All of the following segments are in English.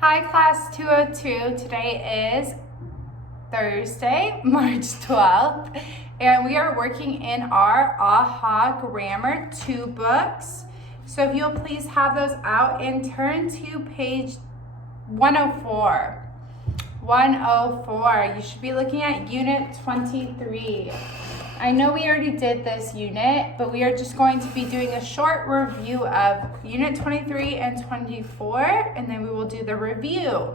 Hi Class 202, today is Thursday, March 12th, and we are working in our AHA Grammar 2 books. So if you'll please have those out and turn to page 104. 104, you should be looking at Unit 23. I know we already did this unit, but we are just going to be doing a short review of Unit 23 and 24, and then we will do the review.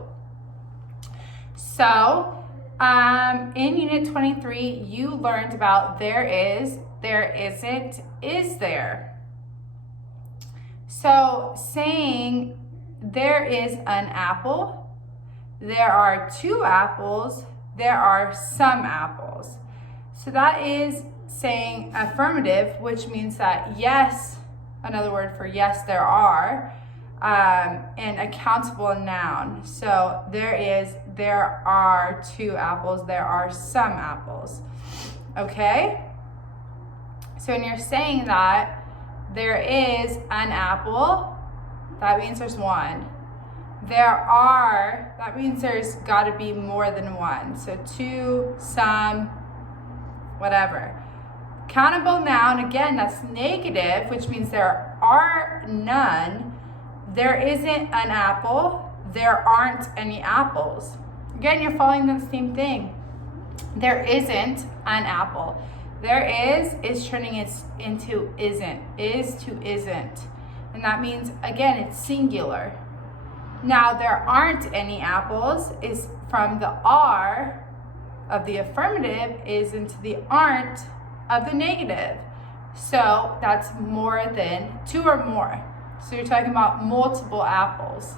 So, in Unit 23, you learned about there is, there isn't, is there. So, saying there is an apple, there are 2 apples, there are some apples. So that is saying affirmative, which means that yes, another word for yes, there are, and a countable noun. So there are 2 apples, there are some apples. Okay? So when you're saying that there is an apple, that means there's 1. There are, that means there's got to be more than 1. So 2, some, whatever. Countable noun, again, that's negative, which means there are none. There isn't an apple. There aren't any apples. Again, you're following the same thing. There isn't an apple. There is turning it into isn't. Is to isn't. And that means, again, it's singular. Now, there aren't any apples is from the are of the affirmative is into the aren't of the negative. So that's more than 2 or more. So you're talking about multiple apples.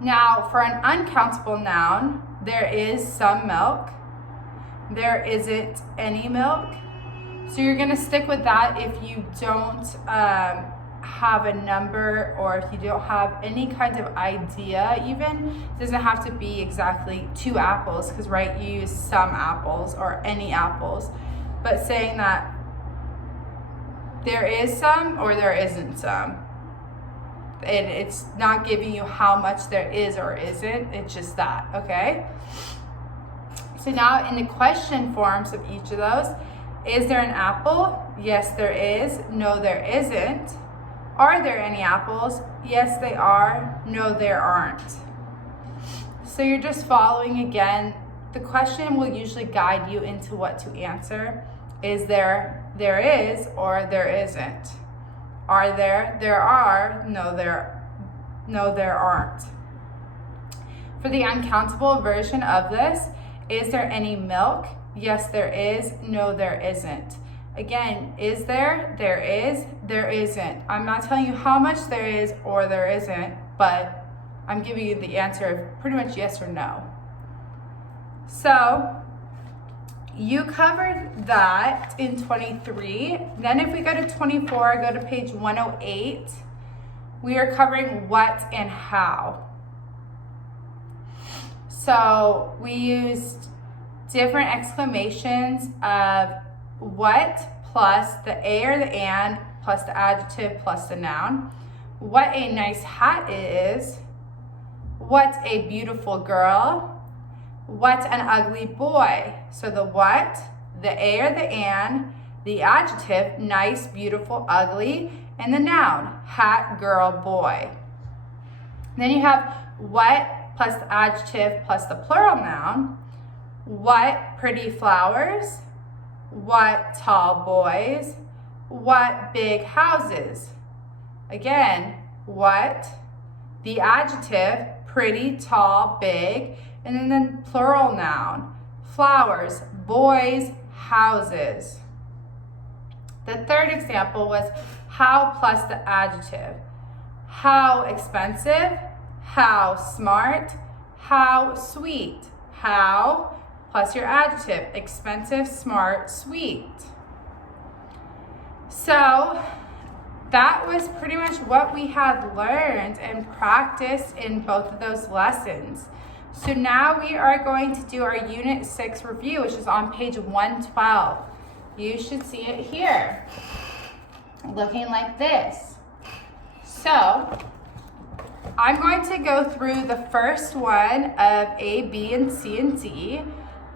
Now for an uncountable noun, there is some milk. There isn't any milk. So you're gonna stick with that if you don't have a number, or if you don't have any kind of idea. Even it doesn't have to be exactly 2 apples, because right, you use some apples or any apples, but saying that there is some or there isn't some, and it's not giving you how much there is or isn't, it's just that. Okay, so now in the question forms of each of those, is there an apple? Yes, there is. No, there isn't. Are there any apples? Yes, they are. No, there aren't. So you're just following again. The question will usually guide you into what to answer. Is there, there is, or there isn't. Are there, there are. No, there aren't. For the uncountable version of this, is there any milk? Yes, there is. No, there isn't. Again, is there? There is. There isn't. I'm not telling you how much there is or there isn't, but I'm giving you the answer of pretty much yes or no. So you covered that in 23. Then if we go to 24, go to page 108, we are covering what and how. So we used different exclamations of what plus the a or the and plus the adjective plus the noun. What a nice hat it is. What a beautiful girl. What an ugly boy. So the what, the a or the and, the adjective, nice, beautiful, ugly, and the noun, hat, girl, boy. Then you have what plus the adjective plus the plural noun. What pretty flowers. What tall boys. What big houses. Again, what, the adjective, pretty, tall, big, and then plural noun, flowers, boys, houses. The third example was how plus the adjective. How expensive, how smart, how sweet. How plus your adjective, expensive, smart, sweet. So that was pretty much what we had learned and practiced in both of those lessons. So now we are going to do our Unit 6 review, which is on page 112. You should see it here, looking like this. So I'm going to go through the first one of A, B, and C, and D,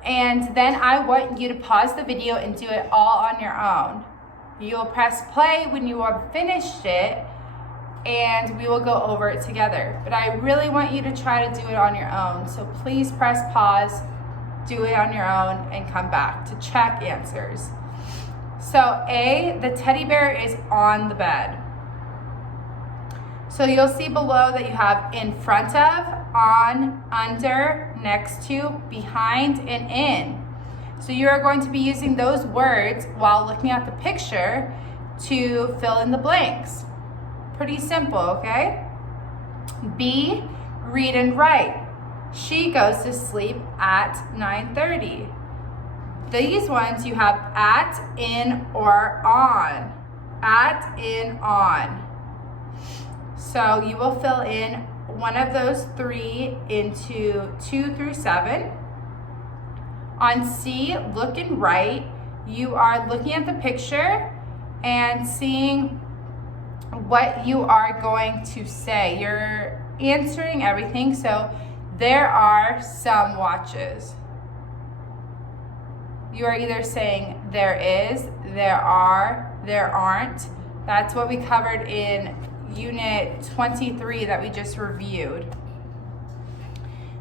and then I want you to pause the video and do it all on your own. You'll press play when you have finished it, and we will go over it together. But I really want you to try to do it on your own, so please press pause, do it on your own, and come back to check answers. So A, the teddy bear is on the bed. So you'll see below that you have in front of, on, under, next to, behind, and in. So you are going to be using those words while looking at the picture to fill in the blanks. Pretty simple, okay? B, read and write. She goes to sleep at 9:30. These ones you have at, in, or on. At, in, on. So you will fill in one of those three into 2 through 7. On C, look and write. You are looking at the picture and seeing what you are going to say. You're answering everything. So there are some watches. You are either saying there is, there are, there aren't. That's what we covered in Unit 23 that we just reviewed.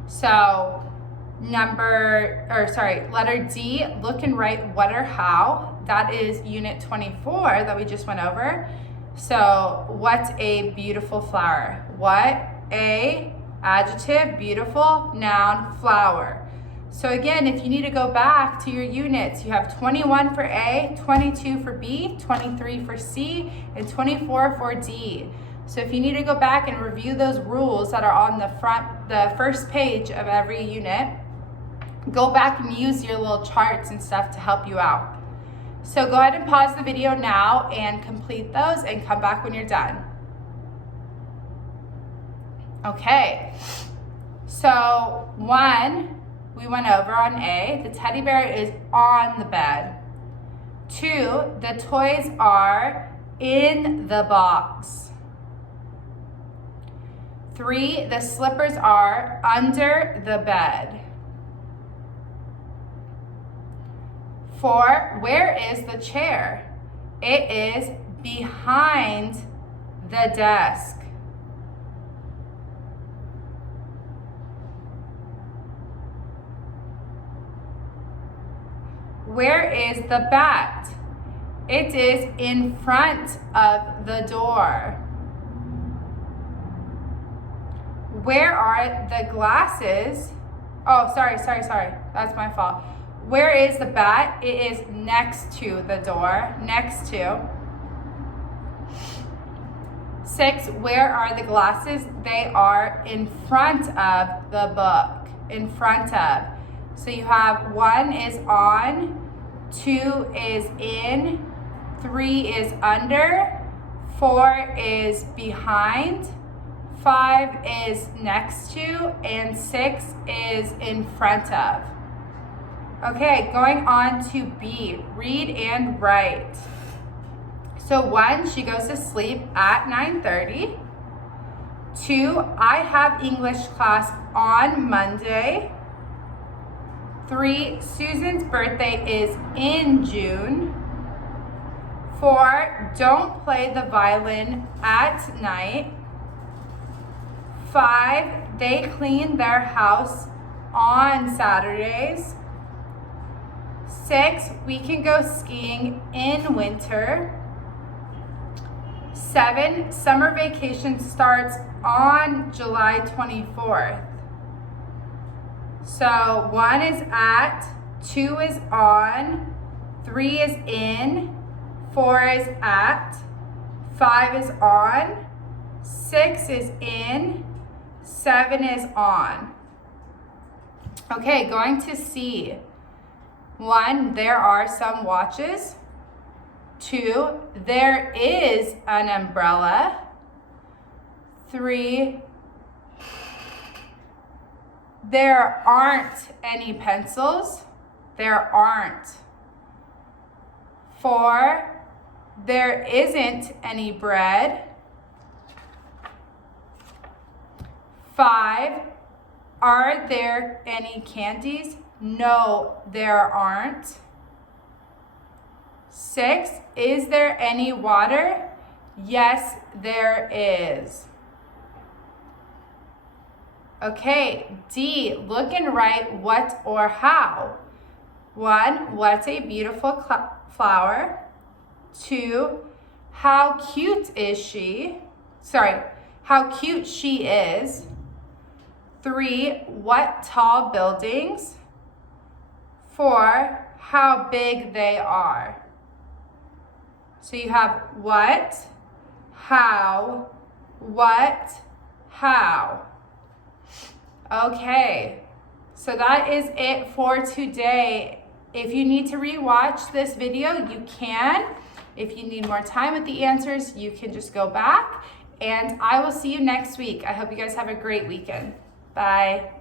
So letter D, look and write what or how. That is Unit 24 that we just went over. So what a beautiful flower. What a adjective, beautiful, noun, flower. So again, if you need to go back to your units, you have 21 for A, 22 for B, 23 for C, and 24 for D. So if you need to go back and review those rules that are on the first page of every unit, go back and use your little charts and stuff to help you out. So go ahead and pause the video now and complete those and come back when you're done. Okay, so 1, we went over on A, the teddy bear is on the bed. 2, the toys are in the box. 3, the slippers are under the bed. 4, where is the chair? It is behind the desk. 'Where is the bat? It is in front of the door. 'Where are the glasses? Oh, sorry. That's my fault. Where is the bat? It is next to the door. Next to. 6, where are the glasses? They are in front of the book. In front of. So you have 1 is on, 2 is in, 3 is under, 4 is behind, 5 is next to, and 6 is in front of. Okay, going on to B, read and write. So 1, she goes to sleep at 9:30. 2, I have English class on Monday. 3, Susan's birthday is in June. 4, don't play the violin at night. 5, they clean their house on Saturdays. 6, we can go skiing in winter. 7, summer vacation starts on July 24th. So 1 is at, 2 is on, 3 is in, 4 is at, 5 is on, 6 is in, 7 is on. Okay, going to C. 1, there are some watches. 2, there is an umbrella. 3, there aren't any pencils. There aren't. 4, there isn't any bread. 5, are there any candies? No, there aren't. 6, is there any water? Yes, there is. Okay, D, look and write what or how. 1, what a beautiful flower. 2, how cute is she? How cute she is. 3, what tall buildings? 4, how big they are. So you have what, how, what, how. Okay, so that is it for today. If you need to rewatch this video, you can. If you need more time with the answers, you can just go back. And I will see you next week. I hope you guys have a great weekend. Bye.